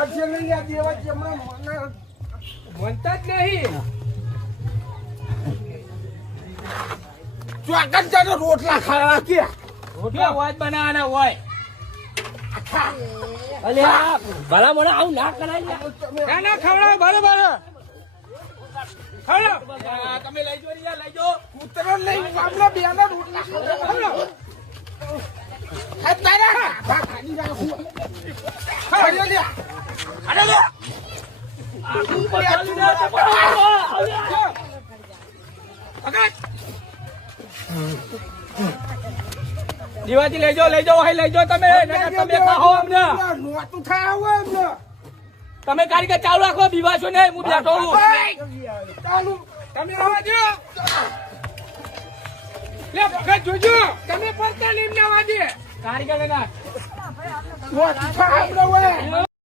પડશે નહીં યાર દેવા છે હમણાં મનતા જ નહીં ચોકન જાને રોટલા ખાવા કે રોટલા હોય જ બનાવવાના હોય અલે આ ભલા મને આવું ના કરાય ના ના ખવડાવ બરોબર ખવડાવ તમે લઈ જો યાર લઈ જો કૂતરો લઈ મામલા બેના રોટલા ખાવા તારા ખાલી રાખું અરે લે અરે લે દીવાજી લઈ જાઓ લઈ જાઓ તમે તમે ખાઓ અમને નોતું થાય હોય અમને તમે કારીગર ચાલુ રાખો બીવાશો ને હું બેઠો હું ચાલુ તમે આવવા દો લે ભગત જોજો તમે પડતા લીમ ના વાજે કારીગર ના નોતું થાય આપણે હોય